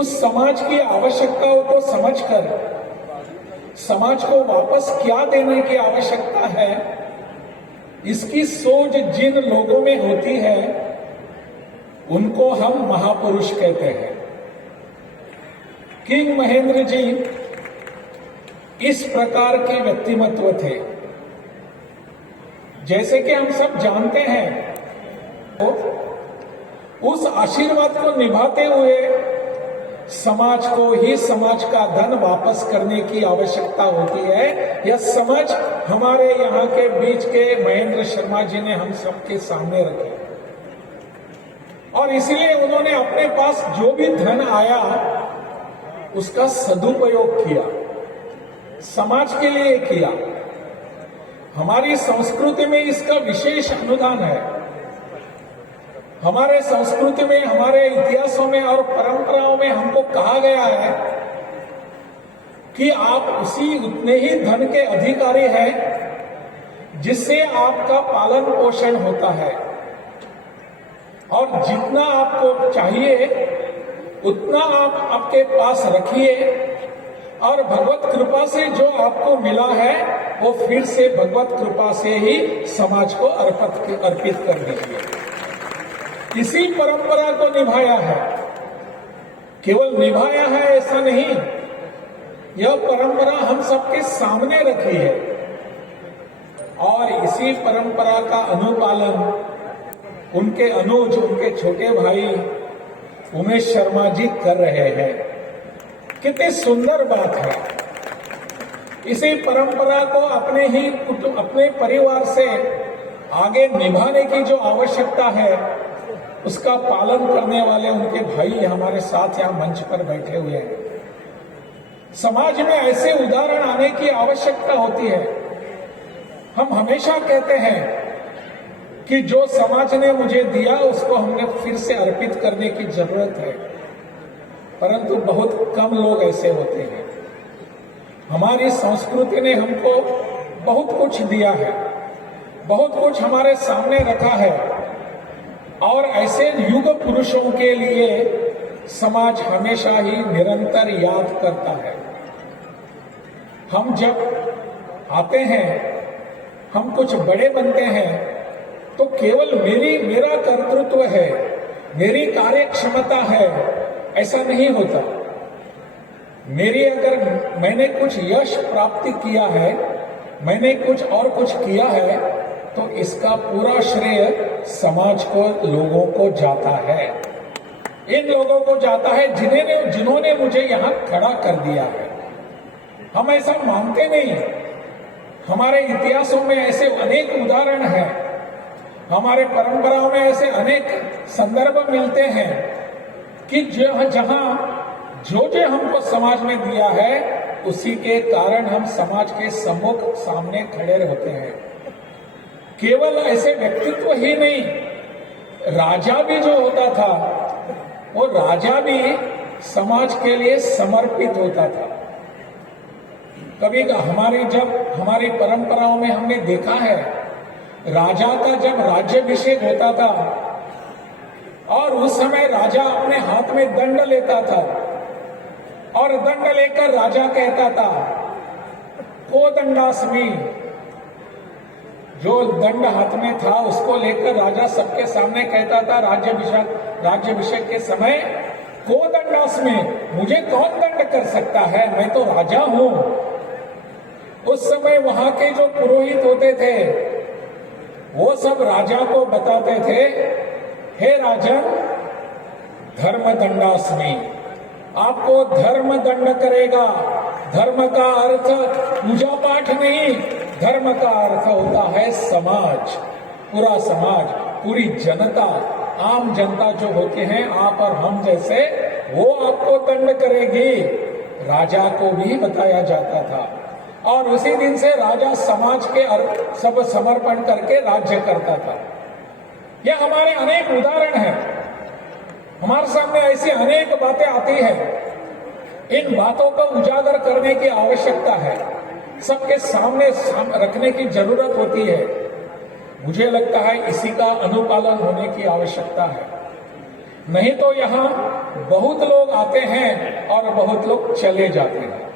उस समाज की आवश्यकताओं को समझकर समाज को वापस क्या देने की आवश्यकता है, इसकी सोच जिन लोगों में होती है उनको हम महापुरुष कहते हैं। किंग महेंद्र जी इस प्रकार के व्यक्तिमत्व थे। जैसे कि हम सब जानते हैं, तो उस आशीर्वाद को निभाते हुए समाज को ही समाज का धन वापस करने की आवश्यकता होती है। यह समझ हमारे यहाँ के बीच के महेंद्र शर्मा जी ने हम सबके सामने रखी और इसलिए उन्होंने अपने पास जो भी धन आया उसका सदुपयोग किया, समाज के लिए किया। हमारी संस्कृति में इसका विशेष अनुदान है। हमारे संस्कृति में, हमारे इतिहासों में और परंपराओं में हमको कहा गया है कि आप उसी उतने ही धन के अधिकारी हैं जिससे आपका पालन पोषण होता है और जितना आपको चाहिए उतना आप आपके पास रखिए और भगवत कृपा से जो आपको मिला है वो फिर से भगवत कृपा से ही समाज को अर्पित कर दीजिए। इसी परंपरा को निभाया है, केवल निभाया है ऐसा नहीं, यह परंपरा हम सबके सामने रखी है और इसी परंपरा का अनुपालन उनके अनुज, उनके छोटे भाई उमेश शर्मा जी कर रहे हैं। कितनी सुंदर बात है। इसी परंपरा को अपने परिवार से आगे निभाने की जो आवश्यकता है उसका पालन करने वाले उनके भाई हमारे साथ यहां मंच पर बैठे हुए हैं। समाज में ऐसे उदाहरण आने की आवश्यकता होती है। हम हमेशा कहते हैं कि जो समाज ने मुझे दिया उसको हमने फिर से अर्पित करने की जरूरत है, परंतु बहुत कम लोग ऐसे होते हैं। हमारी संस्कृति ने हमको बहुत कुछ दिया है, बहुत कुछ हमारे सामने रखा है और ऐसे युग पुरुषों के लिए समाज हमेशा ही निरंतर याद करता है। हम जब आते हैं, हम कुछ बड़े बनते हैं तो केवल मेरा कर्तृत्व है, मेरी कार्य क्षमता है, ऐसा नहीं होता। अगर मैंने कुछ यश प्राप्ति किया है, मैंने कुछ किया है तो इसका पूरा श्रेय समाज को, लोगों को जाता है। इन लोगों को जाता है जिन्होंने मुझे यहां खड़ा कर दिया है। हम ऐसा मानते नहीं। हमारे इतिहासों में ऐसे अनेक उदाहरण हैं, हमारे परंपराओं में ऐसे अनेक संदर्भ मिलते हैं कि जहां जो हमको समाज में दिया है उसी के कारण हम समाज के सामने खड़े होते हैं। केवल ऐसे व्यक्तित्व ही नहीं, राजा भी जो होता था वो राजा भी समाज के लिए समर्पित होता था। कभी हमारी परंपराओं में हमने देखा है, राजा का जब राज्याभिषेक होता था और उस समय राजा अपने हाथ में दंड लेता था और दंड लेकर राजा कहता था कोदंडास्मि। जो दंड हाथ में था उसको लेकर राजा सबके सामने कहता था राज्याभिषेक के समय, कोदंडास्मि, मुझे कौन दंड कर सकता है, मैं तो राजा हूं। उस समय वहां के जो पुरोहित होते थे वो सब राजा को बताते थे, हे राजन, धर्म दंडास्मि, आपको धर्म दंड करेगा। धर्म का अर्थ पूजा पाठ नहीं, धर्म का अर्थ होता है समाज, पूरा समाज, पूरी जनता, आम जनता जो होते हैं आप और हम जैसे, वो आपको दंड करेगी। राजा को भी बताया जाता था और उसी दिन से राजा समाज के सब समर्पण करके राज्य करता था। यह हमारे अनेक उदाहरण हैं, हमारे सामने ऐसी अनेक बातें आती हैं। इन बातों को उजागर करने की आवश्यकता है, सबके सामने रखने की जरूरत होती है। मुझे लगता है इसी का अनुपालन होने की आवश्यकता है। नहीं तो यहाँ बहुत लोग आते हैं और बहुत लोग चले जाते हैं।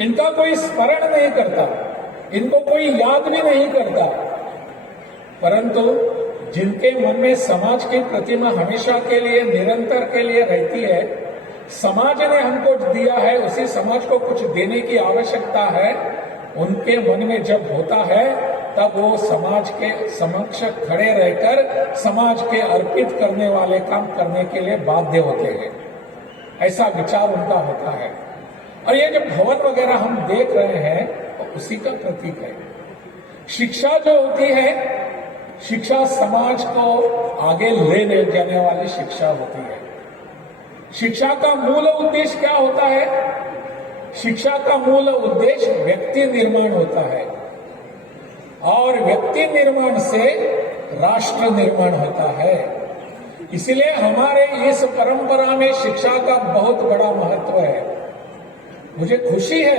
इनका कोई स्मरण नहीं करता, इनको कोई याद भी नहीं करता। परंतु जिनके मन में समाज की प्रतिमा हमेशा के लिए, निरंतर के लिए रहती है, समाज ने हमको दिया है, उसी समाज को कुछ देने की आवश्यकता है, उनके मन में जब होता है तब वो समाज के समक्ष खड़े रहकर समाज के अर्पित करने वाले काम करने के लिए बाध्य होते हैं। ऐसा विचार उनका होता है। और ये जो भवन वगैरह हम देख रहे हैं तो उसी का प्रतीक है। शिक्षा जो होती है, शिक्षा समाज को आगे ले जाने वाली शिक्षा होती है। शिक्षा का मूल उद्देश्य क्या होता है? शिक्षा का मूल उद्देश्य व्यक्ति निर्माण होता है और व्यक्ति निर्माण से राष्ट्र निर्माण होता है। इसलिए हमारे इस परंपरा में शिक्षा का बहुत बड़ा महत्व है। मुझे खुशी है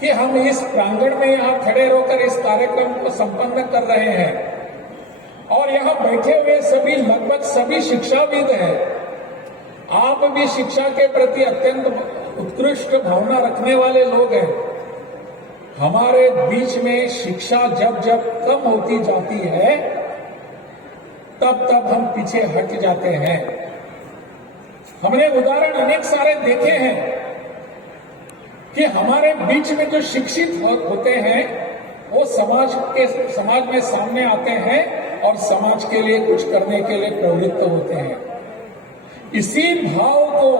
कि हम इस प्रांगण में यहां खड़े होकर इस कार्यक्रम को संपन्न कर रहे हैं और यहां बैठे हुए सभी, लगभग सभी शिक्षाविद हैं। आप भी शिक्षा के प्रति अत्यंत उत्कृष्ट भावना रखने वाले लोग हैं। हमारे बीच में शिक्षा जब जब कम होती जाती है तब तब हम पीछे हट जाते हैं। हमने उदाहरण अनेक सारे देखे हैं कि हमारे बीच में जो शिक्षित होते हैं वो समाज में सामने आते हैं और समाज के लिए कुछ करने के लिए प्रवृत्त होते हैं। इसी भाव को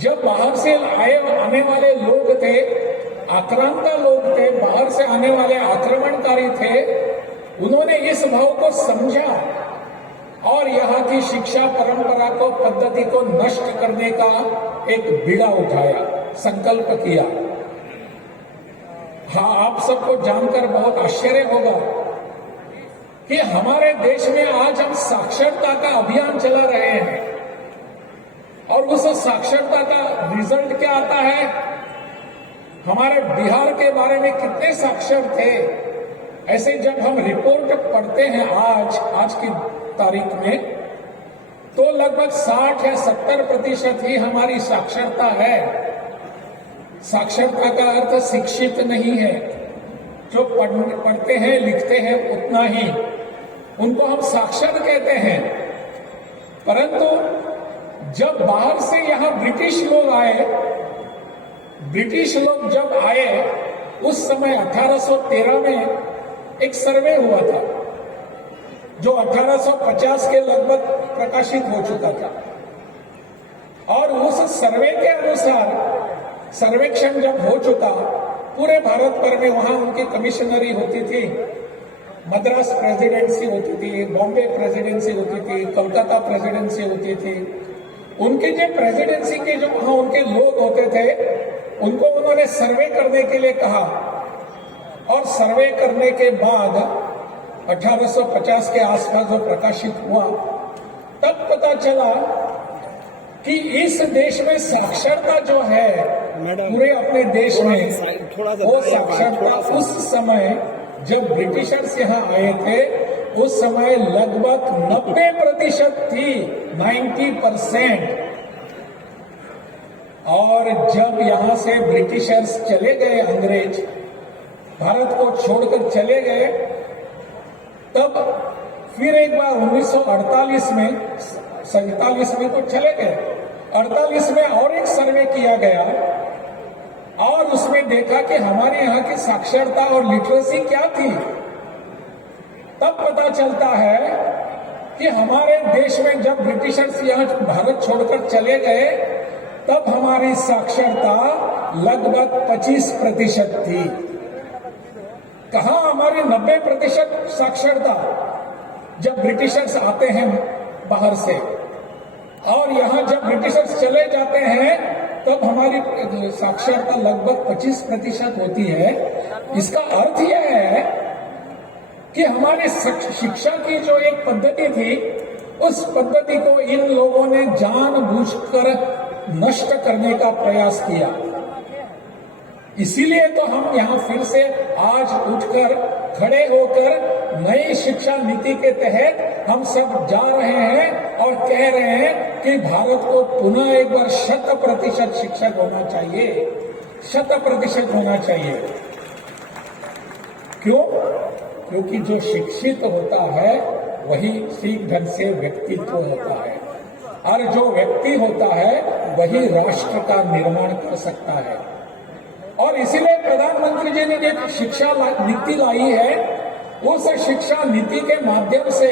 जब बाहर से आने वाले लोग थे, आक्रांता लोग थे, बाहर से आने वाले आक्रमणकारी थे, उन्होंने इस भाव को समझा और यहाँ की शिक्षा परंपरा को, पद्धति को नष्ट करने का एक बीड़ा उठाया, संकल्प किया। हाँ, आप सबको जानकर बहुत आश्चर्य होगा कि हमारे देश में आज हम साक्षरता का अभियान चला रहे हैं और उस साक्षरता का रिजल्ट क्या आता है? हमारे बिहार के बारे में कितने साक्षर थे, ऐसे जब हम रिपोर्ट पढ़ते हैं आज की तारीख में, तो लगभग 60 या 70% ही हमारी साक्षरता है। साक्षरता का अर्थ शिक्षित नहीं है, जो पढ़ते हैं लिखते हैं उतना ही, उनको हम साक्षर कहते हैं। परंतु जब बाहर से यहां ब्रिटिश लोग आए, ब्रिटिश लोग जब आए उस समय 1813 में एक सर्वे हुआ था जो 1850 के लगभग प्रकाशित हो चुका था और उस सर्वे के अनुसार सर्वेक्षण जब हो चुका पूरे भारत भर में, वहां उनकी कमिश्नरी होती थी, मद्रास प्रेसिडेंसी होती थी, बॉम्बे प्रेसिडेंसी होती थी, कोलकाता प्रेसिडेंसी होती थी। उनके जो प्रेसिडेंसी के जो वहां उनके लोग होते थे उनको उन्होंने सर्वे करने के लिए कहा और सर्वे करने के बाद 1850 के आसपास जो प्रकाशित हुआ तब पता चला कि इस देश में साक्षरता जो है पूरे अपने देश में, वो साक्षरता उस समय जब ब्रिटिशर्स यहाँ आए थे उस समय लगभग 90% थी, 90%। और जब यहाँ से ब्रिटिशर्स चले गए, अंग्रेज भारत को छोड़कर चले गए, तब फिर एक बार 1948 में, 47 में तो चले गए, 48 में और एक सर्वे किया गया और उसमें देखा कि हमारे यहाँ की साक्षरता और लिटरेसी क्या थी। तब पता चलता है कि हमारे देश में जब ब्रिटिशर्स यहाँ भारत छोड़कर चले गए तब हमारी साक्षरता लगभग 25% थी। कहाँ हमारी 90% साक्षरता जब ब्रिटिशर्स आते हैं बाहर से, और यहाँ जब ब्रिटिशर्स चले जाते हैं तब हमारी साक्षरता लगभग 25% होती है। इसका अर्थ यह है कि हमारी शिक्षा की जो एक पद्धति थी उस पद्धति को इन लोगों ने जानबूझकर नष्ट करने का प्रयास किया। इसीलिए तो हम यहाँ फिर से आज उठकर खड़े होकर नई शिक्षा नीति के तहत हम सब जा रहे हैं और कह रहे हैं कि भारत को पुनः एक बार 100% शिक्षक होना चाहिए, 100% होना चाहिए। क्यों? क्योंकि जो शिक्षित होता है वही ठीक ढंग से व्यक्तित्व होता है, और जो व्यक्ति होता है वही राष्ट्र का निर्माण कर सकता है। और इसीलिए प्रधानमंत्री जी ने जो शिक्षा नीति लाई है, उस शिक्षा नीति के माध्यम से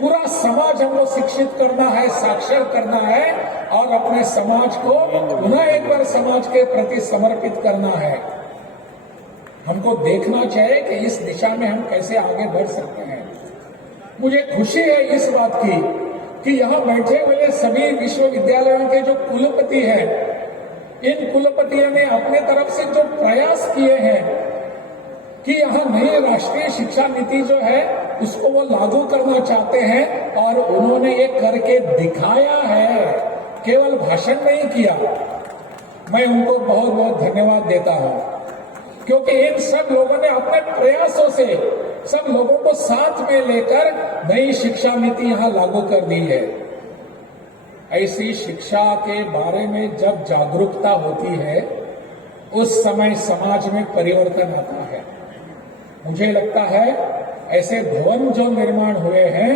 पूरा समाज हमको शिक्षित करना है, साक्षर करना है और अपने समाज को पुनः एक बार समाज के प्रति समर्पित करना है। हमको देखना चाहिए कि इस दिशा में हम कैसे आगे बढ़ सकते हैं। मुझे खुशी है इस बात की कि यहाँ बैठे हुए सभी विश्वविद्यालयों के जो कुलपति हैं, इन कुलपतियों ने अपने तरफ से जो प्रयास किए हैं कि यहाँ नई राष्ट्रीय शिक्षा नीति जो है उसको वो लागू करना चाहते हैं, और उन्होंने ये करके दिखाया है, केवल भाषण नहीं किया। मैं उनको बहुत बहुत धन्यवाद देता हूँ, क्योंकि इन सब लोगों ने अपने प्रयासों से सब लोगों को साथ में लेकर नई शिक्षा नीति यहाँ लागू कर दी है। ऐसी शिक्षा के बारे में जब जागरूकता होती है, उस समय समाज में परिवर्तन आता है। मुझे लगता है ऐसे भवन जो निर्माण हुए हैं,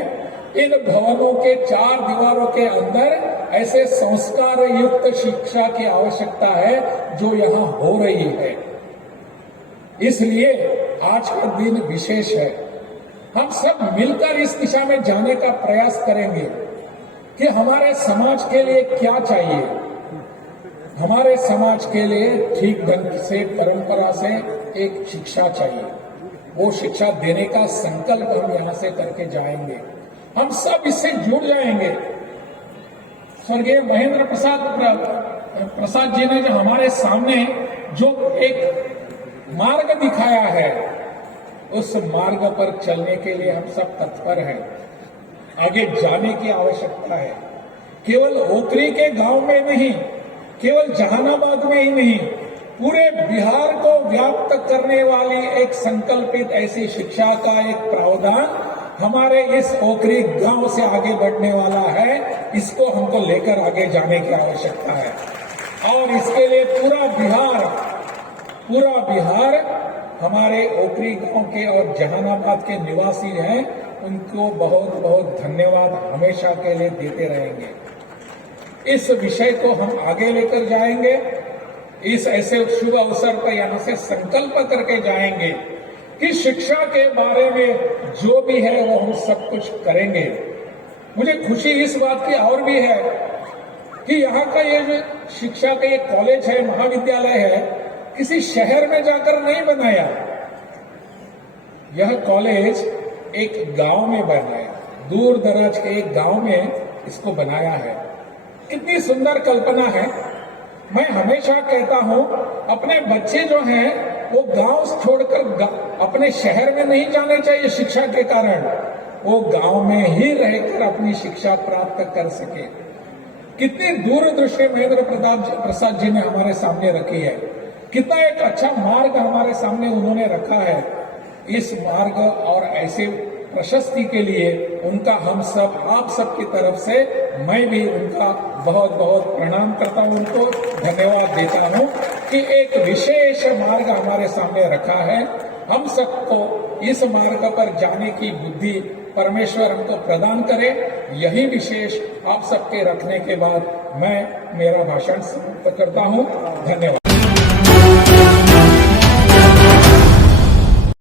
इन भवनों के 4 दीवारों के अंदर ऐसे संस्कार युक्त शिक्षा की आवश्यकता है जो यहाँ हो रही है। इसलिए आज का दिन विशेष है। हम सब मिलकर इस दिशा में जाने का प्रयास करेंगे कि हमारे समाज के लिए क्या चाहिए। हमारे समाज के लिए ठीक ढंग से, परंपरा से एक शिक्षा चाहिए। वो शिक्षा देने का संकल्प हम यहाँ से करके जाएंगे। हम सब इससे जुड़ जाएंगे। स्वर्गीय महेंद्र प्रसाद जी ने जो हमारे सामने जो एक मार्ग दिखाया है, उस मार्ग पर चलने के लिए हम सब तत्पर हैं। आगे जाने की आवश्यकता है। केवल ओकरी के गांव में नहीं, केवल जहानाबाद में ही नहीं, पूरे बिहार को व्याप्त करने वाली एक संकल्पित ऐसी शिक्षा का एक प्रावधान हमारे इस ओकरी गांव से आगे बढ़ने वाला है। इसको हमको लेकर आगे जाने की आवश्यकता है, और इसके लिए पूरा बिहार हमारे ओकरी गांव के और जहानाबाद के निवासी हैं, उनको बहुत बहुत धन्यवाद हमेशा के लिए देते रहेंगे। इस विषय को हम आगे लेकर जाएंगे। इस ऐसे शुभ अवसर पर यहाँ से संकल्प करके जाएंगे कि शिक्षा के बारे में जो भी है वो हम सब कुछ करेंगे। मुझे खुशी इस बात की और भी है कि यहाँ का ये जो शिक्षा का ये कॉलेज है, महाविद्यालय है, किसी शहर में जाकर नहीं बनाया। यह कॉलेज एक गांव में बना है, दूर दराज के एक गांव में इसको बनाया है। कितनी सुंदर कल्पना है। मैं हमेशा कहता हूं, अपने बच्चे जो हैं वो गांव छोड़कर अपने शहर में नहीं जाने चाहिए शिक्षा के कारण। वो गांव में ही रहकर अपनी शिक्षा प्राप्त कर सके। कितनी दूरदृष्टि महेंद्र प्रसाद जी ने हमारे सामने रखी है। कितना एक अच्छा मार्ग हमारे सामने उन्होंने रखा है। इस मार्ग और ऐसे प्रशस्ति के लिए उनका हम सब, आप सब की तरफ से मैं भी उनका बहुत बहुत प्रणाम करता हूं, उनको धन्यवाद देता हूं कि एक विशेष मार्ग हमारे सामने रखा है। हम सबको इस मार्ग पर जाने की बुद्धि परमेश्वर हमको प्रदान करे। यही विशेष आप सबके रखने के बाद मैं मेरा भाषण समाप्त करता हूं। धन्यवाद।